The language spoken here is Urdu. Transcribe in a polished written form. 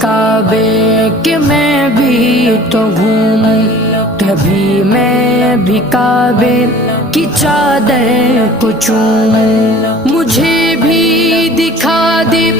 کعبے کہ میں بھی تو گھوموں، کبھی میں بھی کعبے کی چادر کو چوموں، مجھے بھی دکھا دے